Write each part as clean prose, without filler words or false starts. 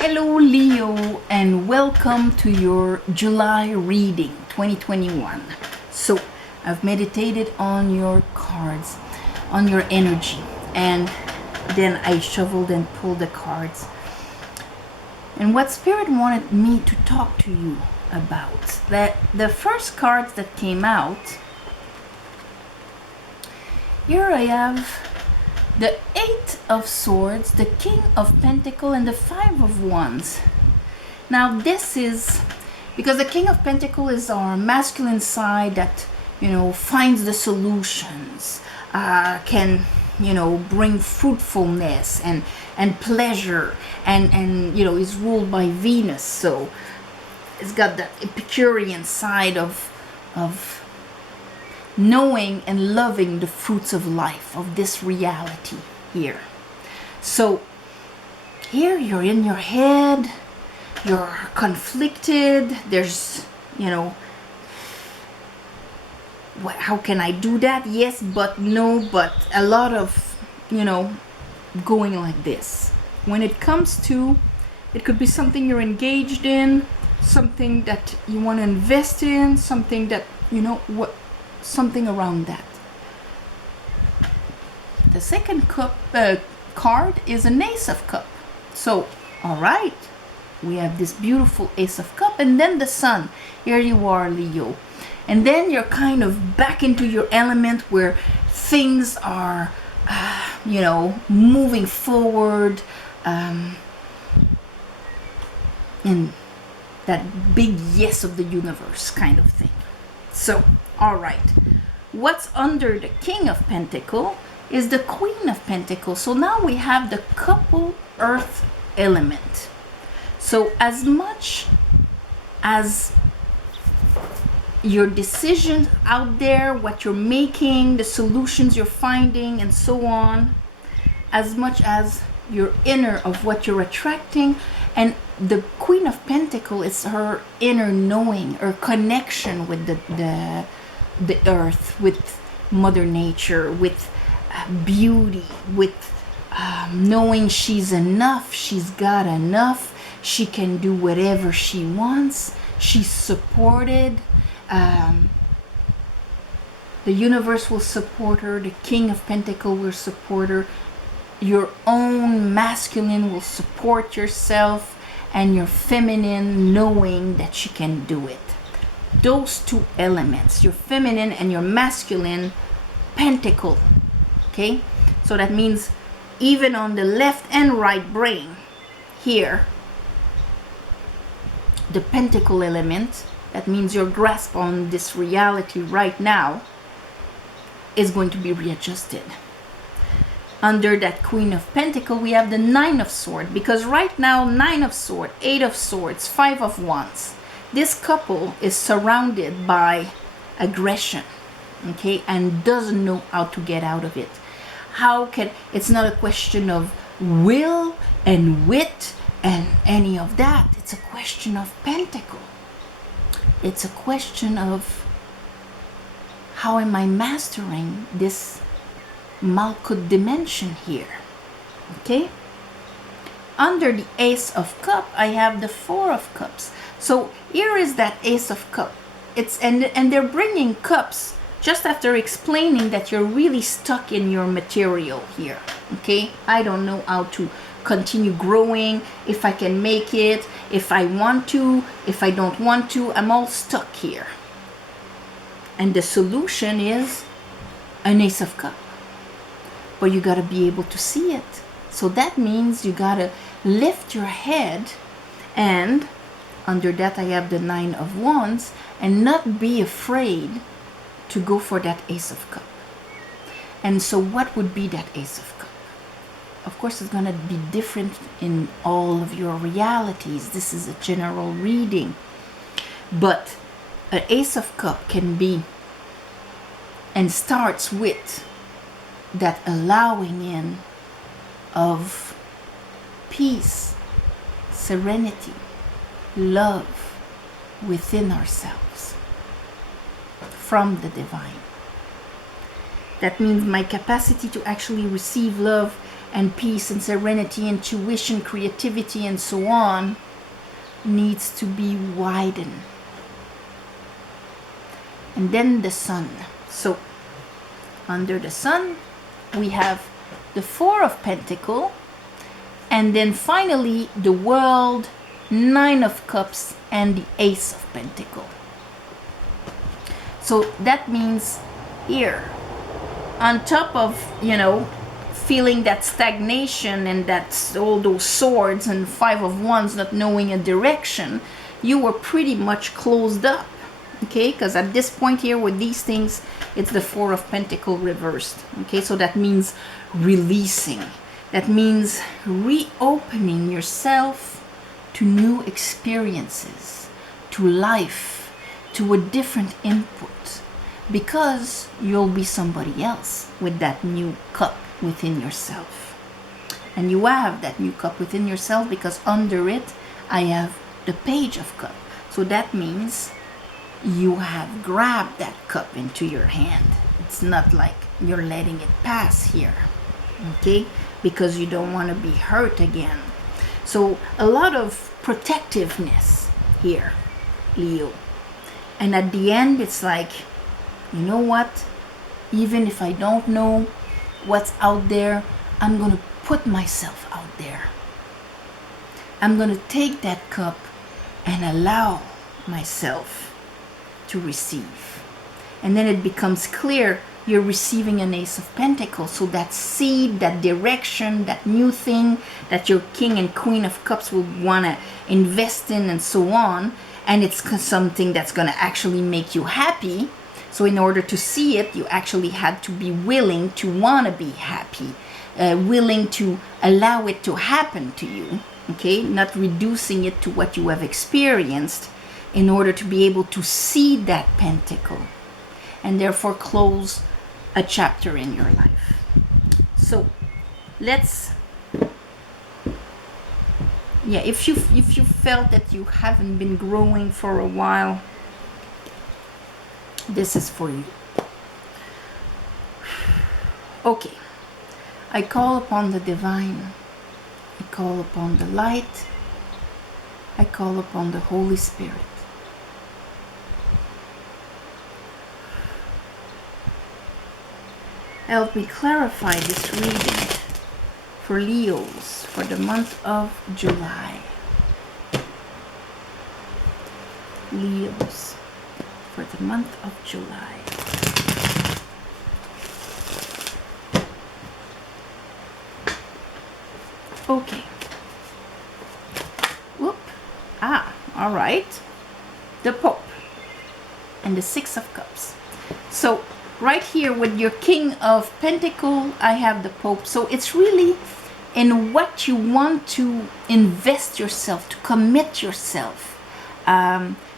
Hello Leo, and welcome to your July reading 2021. So I've meditated on your cards, on your energy, and then I shuffled and pulled the cards. And what Spirit wanted me to talk to you about, that the first cards that came out, here I have the Eight of Swords, the King of Pentacles, and the Five of Wands. Now this is because the King of Pentacles is our masculine side that, finds the solutions, can, bring fruitfulness and pleasure, and is ruled by Venus. So it's got that Epicurean side of knowing and loving the fruits of life, of this reality here. So here you're in your head, you're conflicted, there's, how can I do that? Yes, but no, but a lot of, going like this. When it comes to, it could be something you're engaged in, something that you want to invest in, something that, something around that. The second card is an Ace of Cup. So, all right, we have this beautiful Ace of Cup, and then the Sun. Here you are, Leo. And then you're kind of back into your element where things are, moving forward, and that big yes of the universe kind of thing. So, all right. What's under the King of Pentacles is the Queen of Pentacles. So now we have the couple earth element. So as much as your decisions out there, what you're making, the solutions you're finding, and so on, as much as your inner of what you're attracting, and the Queen of Pentacles is her inner knowing, her connection with the earth, with Mother Nature, with beauty, with knowing she's enough, she's got enough, she can do whatever she wants, she's supported, the universe will support her, the King of Pentacles will support her, your own masculine will support yourself, and your feminine knowing that she can do it. Those two elements, your feminine and your masculine pentacle. Okay, so that means even on the left and right brain here, the pentacle element, that means your grasp on this reality right now, is going to be readjusted. Under that Queen of Pentacles, we have the Nine of Swords, because right now, Nine of Swords, Eight of Swords, Five of Wands, this couple is surrounded by aggression, okay, and doesn't know how to get out of it. It's not a question of will and wit and any of that. It's a question of pentacle. It's a question of how am I mastering this Malkuth dimension here, okay? Under the Ace of Cups, I have the Four of Cups. So here is that Ace of Cups. And they're bringing cups just after explaining that you're really stuck in your material here, okay? I don't know how to continue growing, if I can make it, if I want to, if I don't want to, I'm all stuck here. And the solution is an Ace of Cups. But you got to be able to see it. So that means you got to lift your head, and under that I have the Nine of Wands, and not be afraid to go for that Ace of Cups. And so what would be that Ace of Cups? Of course, it's going to be different in all of your realities. This is a general reading. But an Ace of Cups can be, and starts with, that allowing in of peace, serenity, love within ourselves from the divine. That means my capacity to actually receive love and peace and serenity, intuition, creativity, and so on, needs to be widened. And then the sun. So under the sun we have the Four of Pentacles, and then finally the World, Nine of Cups, and the Ace of Pentacles. So that means here, on top of, you know, feeling that stagnation and that all those swords and Five of Wands, not knowing a direction, you were pretty much closed up. Okay, because at this point here with these things, it's the Four of Pentacles reversed. Okay, so that means releasing. That means reopening yourself to new experiences, to life, to a different input, because you'll be somebody else with that new cup within yourself. And you have that new cup within yourself because under it I have the Page of Cups. So that means you have grabbed that cup into your hand. It's not like you're letting it pass here, okay, because you don't want to be hurt again. So a lot of protectiveness here, Leo. And at the end it's like, you know what, even if I don't know what's out there, I'm gonna put myself out there. I'm gonna take that cup and allow myself to receive. And then it becomes clear you're receiving an Ace of Pentacles. So that seed, that direction, that new thing that your King and Queen of Cups will want to invest in and so on, and it's something that's going to actually make you happy. So in order to see it, you actually had to be willing to want to be happy, willing to allow it to happen to you, okay, not reducing it to what you have experienced, in order to be able to see that pentacle and therefore close a chapter in your life. So let's, yeah, if you felt that you haven't been growing for a while, this is for you. Okay, I call upon the divine, I call upon the light, I call upon the Holy Spirit. Help me clarify this reading for Leos for the month of July. Leos for the month of July. Okay. Whoop. All right. The Pope and the Six of Cups. So right here with your King of Pentacles, I have the Pope. So it's really in what you want to invest yourself, to commit yourself,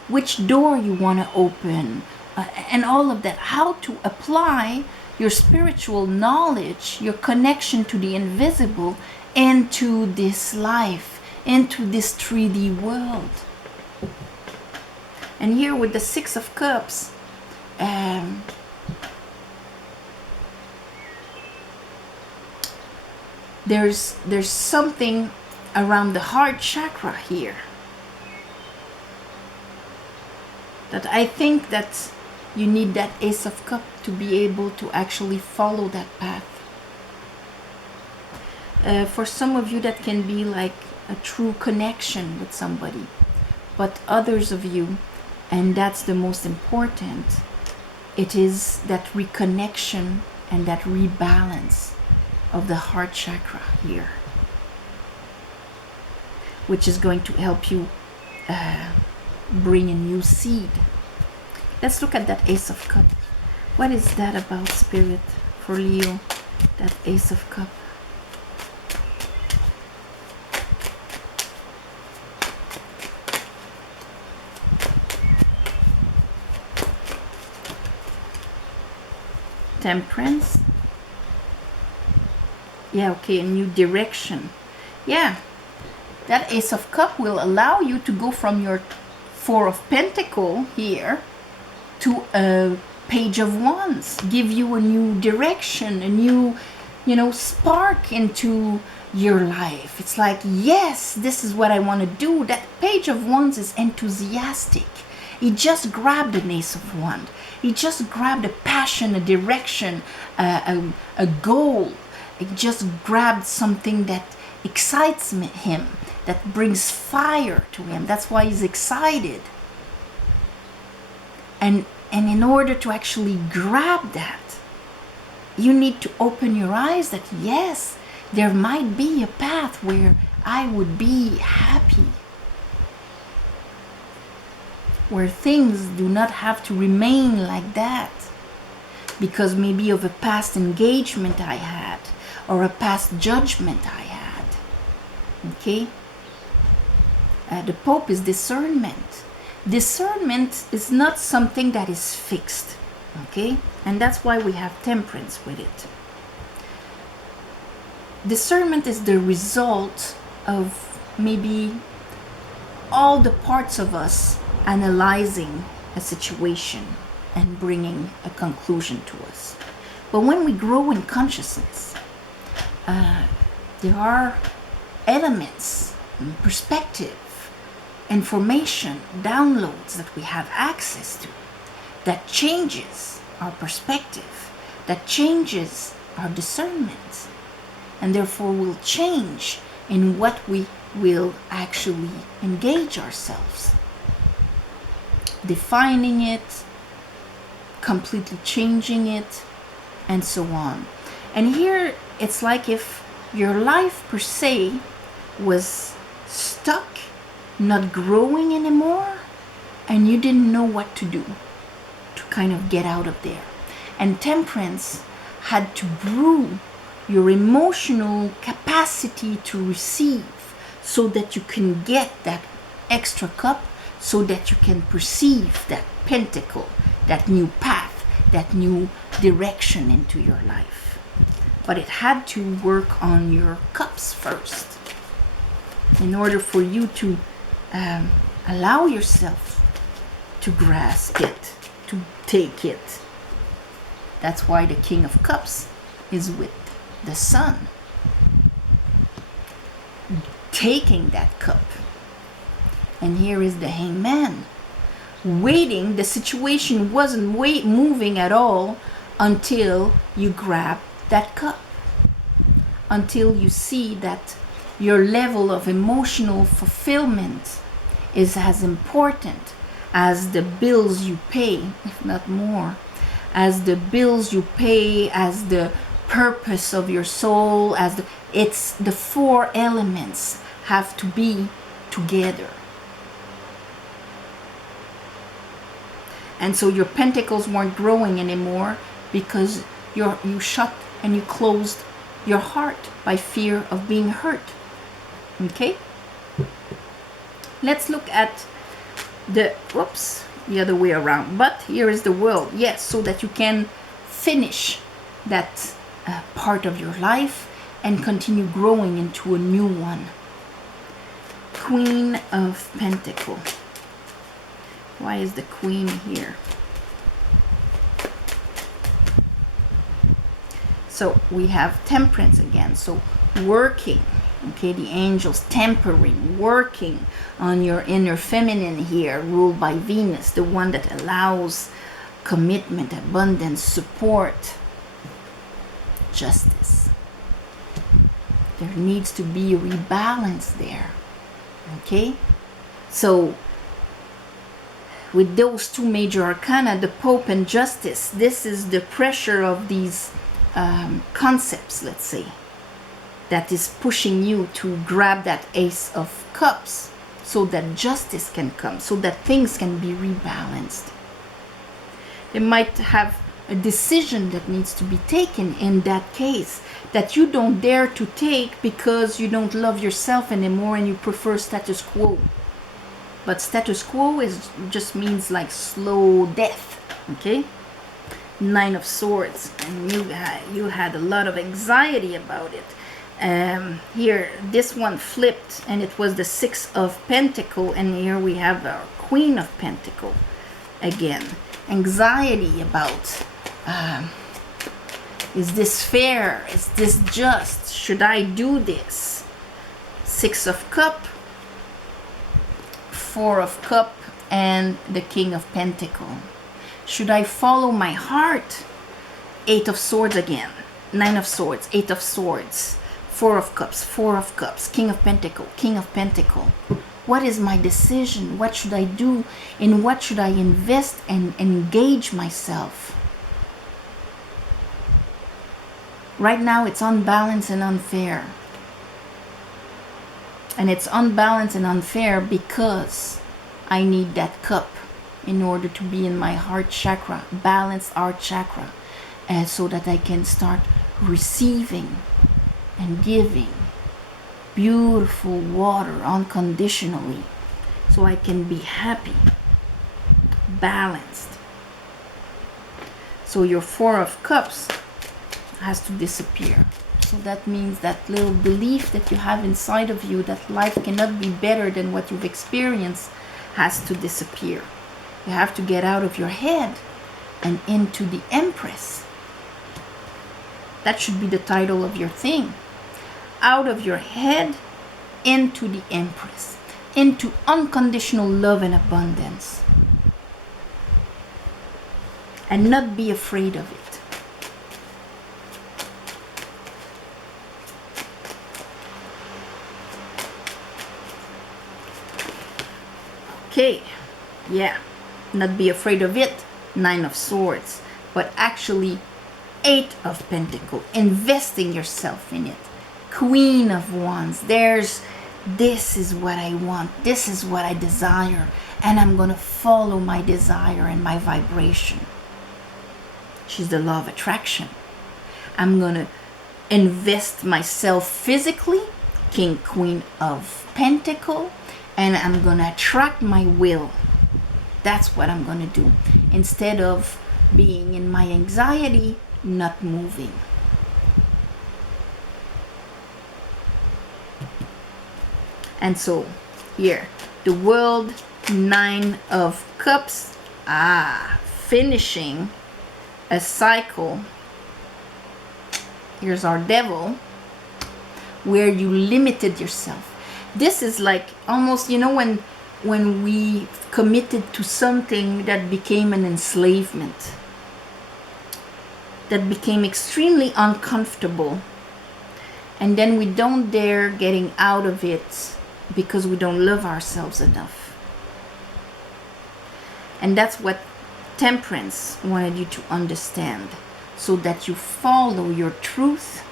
which door you want to open, and all of that. How to apply your spiritual knowledge, your connection to the invisible, into this life, into this 3D world. And here with the Six of Cups, there's something around the heart chakra here that I think that you need that Ace of Cups to be able to actually follow that path. For some of you that can be like a true connection with somebody, but others of you, and that's the most important, it is that reconnection and that rebalance of the heart chakra here, which is going to help you bring a new seed. Let's look at that Ace of Cups. What is that about, Spirit, for Leo? That Ace of Cups. Temperance. Yeah, okay, a new direction. Yeah, that Ace of Cups will allow you to go from your Four of Pentacles here to a Page of Wands, give you a new direction, a new spark into your life. It's like, yes, this is what I want to do. That Page of Wands is enthusiastic. He just grabbed an Ace of Wands. He just grabbed a passion, a direction, a goal. He just grabbed something that excites him, that brings fire to him. That's why he's excited. And in order to actually grab that, you need to open your eyes that, yes, there might be a path where I would be happy, where things do not have to remain like that because maybe of a past engagement I had or a past judgment I had. Okay? The Pope is discernment. Discernment is not something that is fixed. Okay? And that's why we have temperance with it. Discernment is the result of maybe all the parts of us analyzing a situation and bringing a conclusion to us. But when we grow in consciousness, there are elements, perspective, information, downloads that we have access to that changes our perspective, that changes our discernment, and therefore will change in what we will actually engage ourselves. Defining it, completely changing it, and so on. And here it's like if your life per se was stuck, not growing anymore, and you didn't know what to do to kind of get out of there. And temperance had to brew your emotional capacity to receive so that you can get that extra cup, so that you can perceive that pentacle, that new path, that new direction into your life. But it had to work on your cups first in order for you to allow yourself to grasp it, to take it. That's why the King of Cups is with the Sun, taking that cup. And here is the Hangman, waiting. The situation wasn't moving at all until you grab that cup, until you see that your level of emotional fulfillment is as important as the bills you pay, if not more, as the bills you pay, as the purpose of your soul, it's the four elements have to be together. And so your pentacles weren't growing anymore because you shut and you closed your heart by fear of being hurt. Okay? Let's look at the other way around. But here is the World. Yes, so that you can finish that part of your life and continue growing into a new one. Queen of Pentacles. Why is the Queen here? So we have Temperance again. So working, okay, the angels tempering, working on your inner feminine here, ruled by Venus, the one that allows commitment, abundance, support, justice. There needs to be a rebalance there, okay? So with those two major arcana, the Pope and Justice, this is the pressure of these concepts, let's say, that is pushing you to grab that Ace of Cups so that justice can come, so that things can be rebalanced. They might have a decision that needs to be taken in that case that you don't dare to take because you don't love yourself anymore and you prefer status quo. But status quo just means like slow death, okay? Nine of Swords, and you had a lot of anxiety about it. Here, this one flipped, and it was the Six of Pentacles, and here we have our Queen of Pentacles again. Anxiety about Is this fair? Is this just? Should I do this? Six of Cup, Four of Cup, and the King of Pentacle. Should I follow my heart? Eight of Swords again. Nine of Swords, Eight of Swords, Four of Cups, King of Pentacle, King of Pentacle. What is my decision? What should I do? In what should I invest and engage myself? Right now it's unbalanced and unfair. And it's unbalanced and unfair because I need that cup in order to be in my heart chakra, balanced heart chakra, and so that I can start receiving and giving beautiful water unconditionally, so I can be happy, balanced. So your Four of Cups has to disappear. So that means that little belief that you have inside of you that life cannot be better than what you've experienced has to disappear. You have to get out of your head and into the Empress. That should be the title of your thing. Out of your head into the Empress, into unconditional love and abundance. And not be afraid of it. Okay, yeah, not be afraid of it. Nine of Swords, but actually Eight of Pentacles, investing yourself in it. Queen of Wands, this is what I want, this is what I desire, and I'm gonna follow my desire and my vibration. She's the law of attraction. I'm gonna invest myself physically, King, Queen of Pentacles, and I'm gonna attract my will. That's what I'm gonna do. Instead of being in my anxiety, not moving. And so here, the World, Nine of Cups, finishing a cycle. Here's our Devil, where you limited yourself. This is like almost, you know, when we committed to something that became an enslavement, that became extremely uncomfortable, and then we don't dare getting out of it because we don't love ourselves enough. And that's what Temperance wanted you to understand, so that you follow your truth.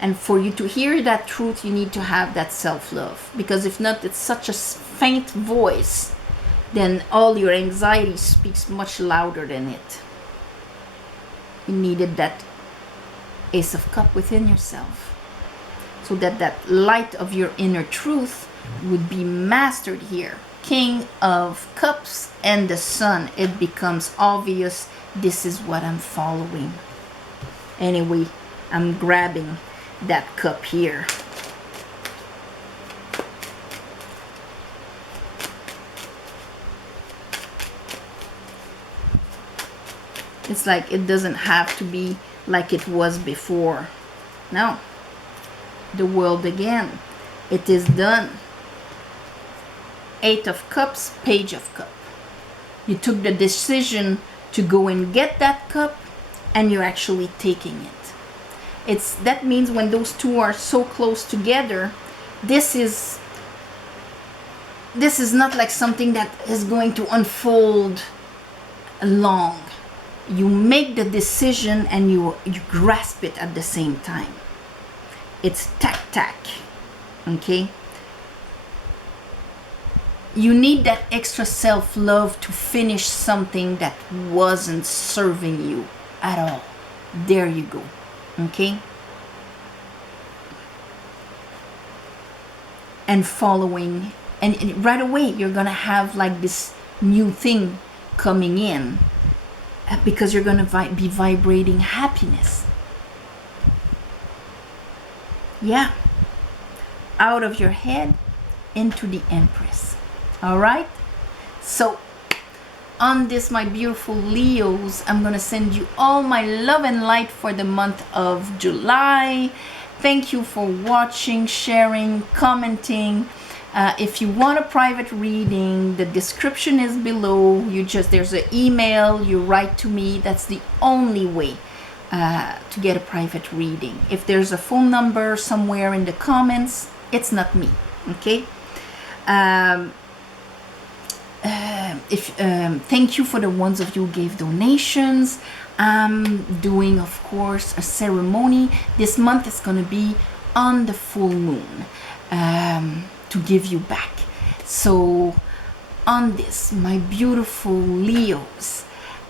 And for you to hear that truth, you need to have that self-love, because if not, it's such a faint voice, then all your anxiety speaks much louder than it. You needed that Ace of Cups within yourself, so that that light of your inner truth would be mastered here. King of Cups and the Sun. It becomes obvious, this is what I'm following. Anyway, I'm grabbing that cup here. It's like it doesn't have to be like it was before. No. The World again. It is done. Eight of Cups, Page of Cups. You took the decision to go and get that cup, and you're actually taking it. That means when those two are so close together, this is not like something that is going to unfold long. You make the decision and you grasp it at the same time. It's tac. Okay? You need that extra self-love to finish something that wasn't serving you at all. There you go. Okay? And following, and right away you're gonna have like this new thing coming in, because you're gonna be vibrating happiness. Yeah. Out of your head into the Empress. All right? So On this, my beautiful Leos, I'm gonna send you all my love and light for the month of July. Thank you for watching, sharing, commenting. If you want a private reading, the description is below. There's an email, you write to me. That's the only way to get a private reading. If there's a phone number somewhere in the comments, it's not me, okay? Thank you for the ones of you who gave donations. I'm doing, of course, a ceremony. This month is going to be on the full moon to give you back. So on this, my beautiful Leos,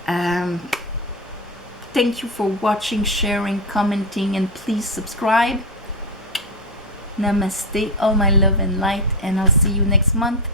thank you for watching, sharing, commenting, and please subscribe. Namaste, all my love and light, and I'll see you next month.